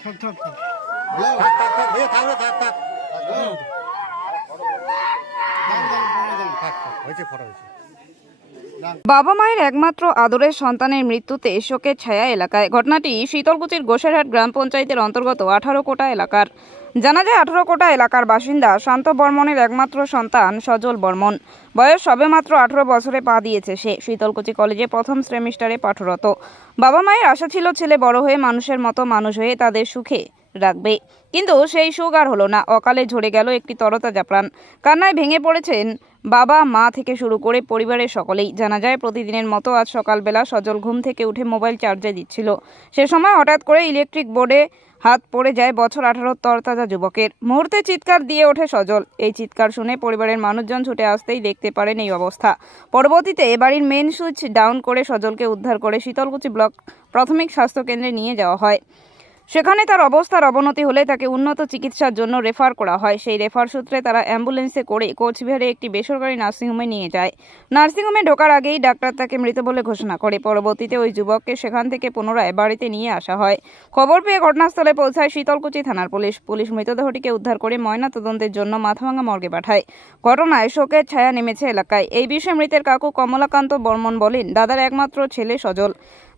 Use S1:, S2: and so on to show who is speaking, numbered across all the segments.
S1: থাক থাক থাক
S2: থাক থাক থাক এ থাক রে, থাক থাক থাক থাক হয়েছে ফটো হয়েছে
S3: বাবা মায়ের একমাত্র আদরের সন্তানের মৃত্যুতে শোকের ছায়া এলাকায়। ঘটনাটি শীতলকুচির গোসারহাট গ্রাম পঞ্চায়েতের অন্তর্গত আঠারো কোটা এলাকার। জানা যায়, আঠারো কোটা এলাকার বাসিন্দা শান্ত বর্মনের একমাত্র সন্তান সজল বর্মন। বয়স সবেমাত্র আঠারো বছরে পা দিয়েছে সে। শীতলকুচি কলেজে প্রথম সেমিস্টারে পাঠরত। বাবা মায়ের আশা ছিল ছেলে বড় হয়ে মানুষের মতো মানুষ হয়ে তাদের সুখে রাখবে। কিন্তু সেই সুখ আর হলো না। অকালে ঝরে গেল একটি তরতাজা প্রাণ। কান্নায় ভেঙে পড়েছেন বাবা, মা থেকে শুরু করে পরিবারের সকলেই। জানা যায়, প্রতিদিনের মতো আজ সকালবেলা সজল ঘুম থেকে উঠে মোবাইল চার্জে দিচ্ছিল। সে সময় হঠাৎ করে ইলেকট্রিক বোর্ডে হাত পড়ে যায় বছর আঠারো তরতাজা যুবকের। মুহূর্তে চিৎকার দিয়ে ওঠে সজল। এই চিৎকার শুনে পরিবারের মানুষজন ছুটে আসতেই দেখতে পারেন এই অবস্থা। পরবর্তীতে বাড়ির মেন সুইচ ডাউন করে সজলকে উদ্ধার করে শীতলকুচি ব্লক প্রাথমিক স্বাস্থ্যকেন্দ্রে নিয়ে যাওয়া হয়। সেখানে তার অবস্থার অবনতি হলে তাকে উন্নত চিকিৎসার জন্য রেফার করা হয়। সেই রেফার সূত্রে তারা অ্যাম্বুলেন্সে করে কোচবিহারে একটি বেসরকারি নার্সিংহোমে নিয়ে যায়। নার্সিংহোমে ঢোকার আগেই ডাক্তার তাকে মৃত বলে ঘোষণা করে। পরবর্তীতে ওই যুবককে সেখান থেকে পুনরায় বাড়িতে নিয়ে আসা হয়। খবর পেয়ে ঘটনাস্থলে পৌঁছায় শীতলকুচি থানার পুলিশ। পুলিশ মৃতদেহটিকে উদ্ধার করে ময়না তদন্তের জন্য মাথাভাঙা মর্গে পাঠায়। ঘটনায় শোকের ছায়া নেমেছে এলাকায়। এই বিষয়ে মৃতের কাকু কমলাকান্ত বর্মন বলেন, দাদার একমাত্র ছেলে সজল।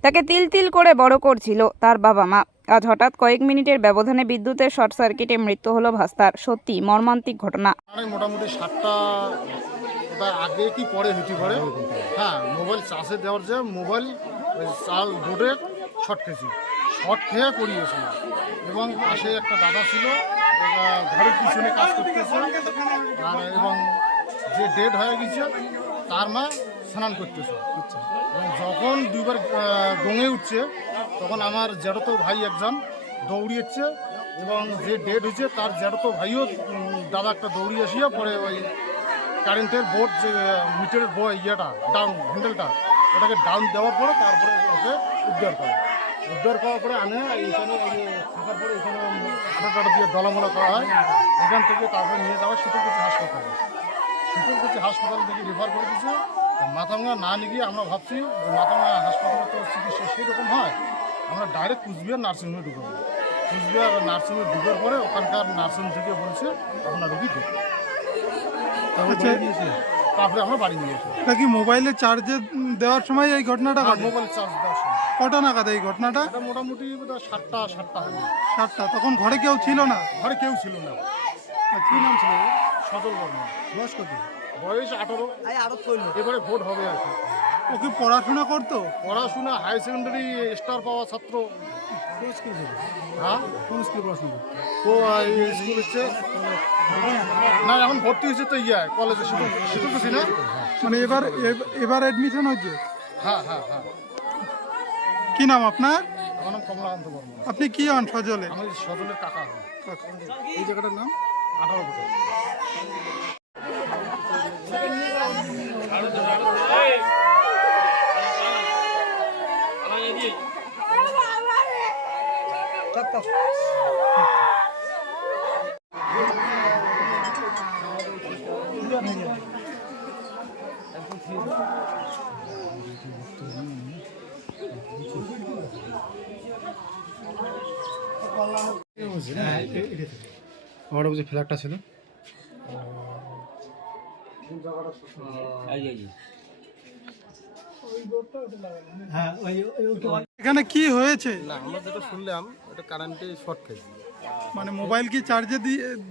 S3: তাকে তিল তিল করে বড় করছিল তার বাবা মা। আজ হঠাৎ কয়েক মিনিটের ব্যবধানে বিদ্যুতের শর্ট সার্কিটে মৃত্যু হলো ভাস্তার। সত্যি মর্মান্তিক ঘটনা।
S1: মোটামুটি সাতটা আগে কি পরে হইতে পারে হ্যাঁ মোবাইল চার্জে দেওয়ার যে মোবাইল চাল বোর্ডে শর্ট খেয়েছি। শর্ট খেয়ে পড়িয়েছিল এবং পাশে একটা দাদা ছিল ঘরের পিছনে কাজ করতেছে। আর এবং যে ডেড হয়ে গেছে, তার মা স্নান করতেছে এবং যখন দুইবার গঙে উঠছে, তখন আমার জেঠতো ভাই একজন দৌড়িয়েছে এবং যে ডেড হয়েছে, তার জেঠতো ভাইও দাদা একটা দৌড়িয়ে আসিয়া পরে ওই কারেন্টের বোর্ড যে মিটারের বই ইয়েটা ডাউন হ্যান্ডেলটা ওটাকে ডাউন দেওয়ার পরে তারপরে ওকে উদ্ধার করে। উদ্ধার করার পরে আনে যে থাকার পরে এখানে আটা টাটা দিয়ে দলামলা করা হয়। এখান থেকে তারপরে নিয়ে যাওয়া শীতলকুচি হাসপাতালে। শীতলকুচি হাসপাতাল থেকে রেফার করে দিচ্ছে মাথাভাঙা না নিয়ে গিয়ে আমরা ভাবছি যে মাথাভাঙা হাসপাতালে তো চিকিৎসা সেরকম হয় আমরা ডাইরেক্ট কুচবিহার নার্সিংহোমে ঢুকবো। কুচবিহার নার্সিংহোমে ঢুকার পরে ওখানকার নার্সিং থেকে বলছে আপনার রুগী দেখুন
S4: আচ্ছা।
S1: তারপরে আমরা বাড়ি নিয়ে এসে
S4: এটা কি মোবাইলে চার্জে দেওয়ার সময় এই ঘটনাটা ঘটে?
S1: মোবাইল চার্জ দেওয়ার সময়।
S4: কটা নাগাদ এই ঘটনাটা?
S1: এটা মোটামুটি সাতটা সাতটা হবে।
S4: সাতটা। তখন ঘরে কেউ ছিল না?
S1: ঘরে কেউ ছিল না।
S4: আর কি নাম ছিল?
S1: সদর বর্মন।
S4: বয়স কত?
S1: বয়স আঠারো। এবারে ভোট হবে আর কি।
S4: ও কি পড়াশোনা করতো?
S1: পড়াশোনা হাই সেকেন্ডারি স্টার পাওয়া ছাত্র। হ্যাঁ?
S4: কোন স্কুলে পড়াশোনা
S1: ও স্কুল হচ্ছে না এখন ভর্তি হয়েছে তো ইয়া কলেজে শুধু শুধু কিছু না
S4: মানে এবার এব- এবার অ্যাডমিশন হয়েছে?
S1: হ্যাঁ হ্যাঁ হ্যাঁ।
S4: কি নাম আপনার?
S1: আমার নাম কমলাকান্ত বর্মন।
S4: আপনি কি হন সজলে?
S1: আমি সদরের কাকা
S4: এই জায়গাটার নাম?
S1: আঠারো বছর।
S4: আমার বুঝি ফ্ল্যাগটা ছিল এখানে কি হয়েছে?
S1: না আমরা যেটা শুনলাম এটা কারেন্টে শর্ট খেয়েছি
S4: মানে মোবাইল কি চার্জে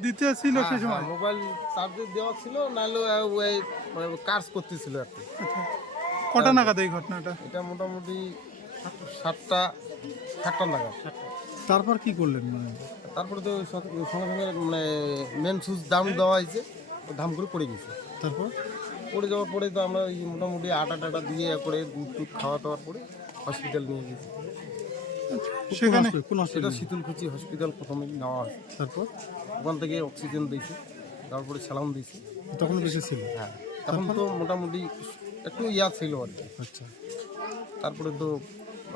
S4: দিতে ছিল সে সময়?
S1: মোবাইল চার্জে দেওয়া ছিল নাহলে ওই কাজ করতেছিল আর কি।
S4: আচ্ছা। কটা নাগাদ এই ঘটনাটা?
S1: এটা মোটামুটি সাতটা সাতটা নাগাদ।
S4: তারপর কি করলেন মানে?
S1: তারপরে তো সঙ্গে সঙ্গে মানে মেন সুইচ দাম দেওয়া হয়েছে ধাম করে পড়ে গেছে।
S4: তারপর
S1: পড়ে যাওয়ার পরে তো আমরা ওই মোটামুটি আটা টাটা দিয়ে করে দুধ টুধ খাওয়া দাওয়ার পরে হসপিটাল নিয়ে গেছি।
S4: সেখানে?
S1: সেটা শীতলকুচি হসপিটাল প্রথমে নেওয়া হয়।
S4: তারপর
S1: ওখান থেকে অক্সিজেন দিয়েছি তারপরে স্যালাম দিয়েছি।
S4: তখন বেশি ছিল?
S1: হ্যাঁ তখন তো মোটামুটি একটু ইয়া ছিল আর কি।
S4: আচ্ছা।
S1: তারপরে তো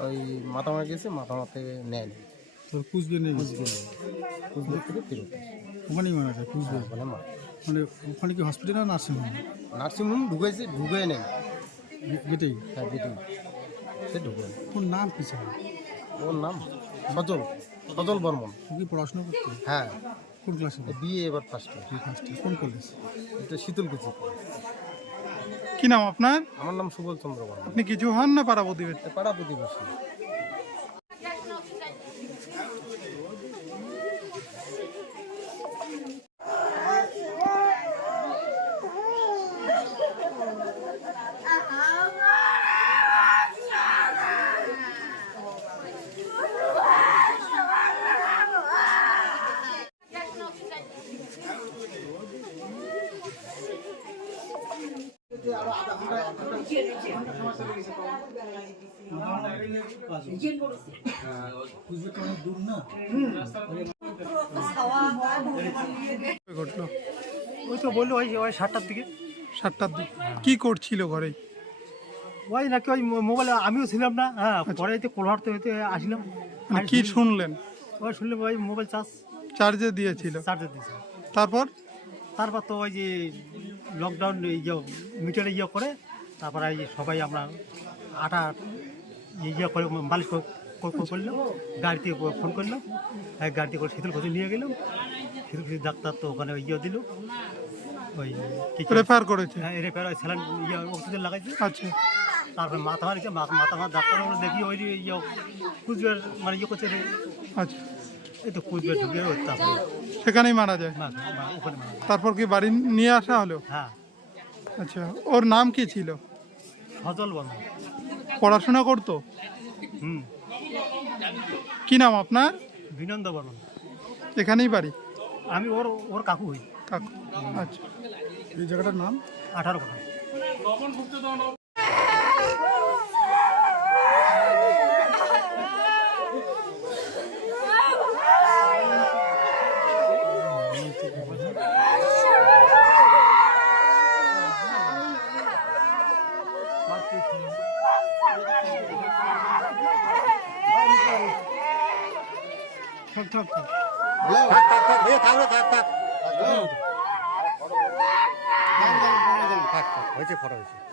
S1: ওই মাথা মারা গেছে মাথা মাথায় নেয়নি
S4: কুচবিহার নিয়ে
S1: কুচবিহার থেকে ফেরত
S4: ওখানেই মারা যায় কুচবিহার?
S1: মানে মা
S4: মানে ওখানে কি হসপিটাল না নার্সিং হোম
S1: নার্সিংহোম ঢুকেছে ঢুকে নেই।
S4: গেটেই?
S1: হ্যাঁ গেটেই। সে ঢুকবে
S4: ওর নাম কি ছিল?
S1: ওর নাম সজল সজল বর্মন।
S4: কি পড়াশোনা করতো?
S1: হ্যাঁ।
S4: কোন ক্লাসে
S1: বিয়ে এবার ফার্স্টে
S4: ফার্স্টে কোন কলেজ
S1: এটা শীতলকুচি
S4: কি নাম আপনার?
S1: আমার নাম সুবল চন্দ্র বর্মন।
S4: আপনি কিছু হন না পাড়া প্রতিবেশী?
S1: পাড়া প্রতিবেশী।
S2: ওই তো বলল ওই ওই সাতটার দিকে
S4: সাতটার দিকে কি করছিল? ঘরে
S2: ওই নাকি ওই মোবাইলে আমিও ছিলাম না হ্যাঁ পরে তো হইতে আসলাম
S4: কি শুনলেন
S2: ওই শুনলাম ওই মোবাইল চার্জ
S4: চার্জে দিয়েছিল
S2: চার্জে দিয়েছে
S4: তারপর
S2: তারপর তো ওই যে লকডাউন ইয়ে মিটারে ইয়ে করে তারপরে এই সবাই আমরা আটা ইয়ে করে মালিশ কর- কর- কর- করলাম গাড়িতে ফোন করলাম এই গাড়িতে করে শীতল ঘরে নিয়ে গেলাম শীতল ঘরে ডাক্তার তো ওখানে ইয়ে দিল ওই
S4: রেফার করেছে।
S2: হ্যাঁ রেফার স্যালাইন ইয়ে অক্সিজেন লাগাইছে।
S4: আচ্ছা।
S2: তারপরে মাথা মারিছে মাথা মাথা মার ডাক্তার দেখি ওই ইয়ে কুচবিহার মানে ইয়ে করছে
S4: আচ্ছা।
S2: ঢুকে তারপরে।
S4: সেখানেই মারা যায়।
S2: ওখানে মারা।
S4: তারপর কি বাড়ি নিয়ে আসা হলো?
S2: হ্যাঁ।
S4: আচ্ছা ওর নাম কি ছিল?
S2: সজল বর্মন
S4: পড়াশোনা করতো?
S2: হুম।
S4: কি নাম আপনার?
S2: বিনন্দ বর্মন
S4: এখানেই বাড়ি?
S2: আমি ওর ওর কাকু হই।
S4: কাকু। আচ্ছা।
S1: এই জায়গাটার নাম?
S2: আঠারো কথা
S4: থাক থাক থাক
S2: থাক থাক থাক হয়ে থাক রে, থাক থাক থাক থাক হয়েছে ফটো হয়েছে।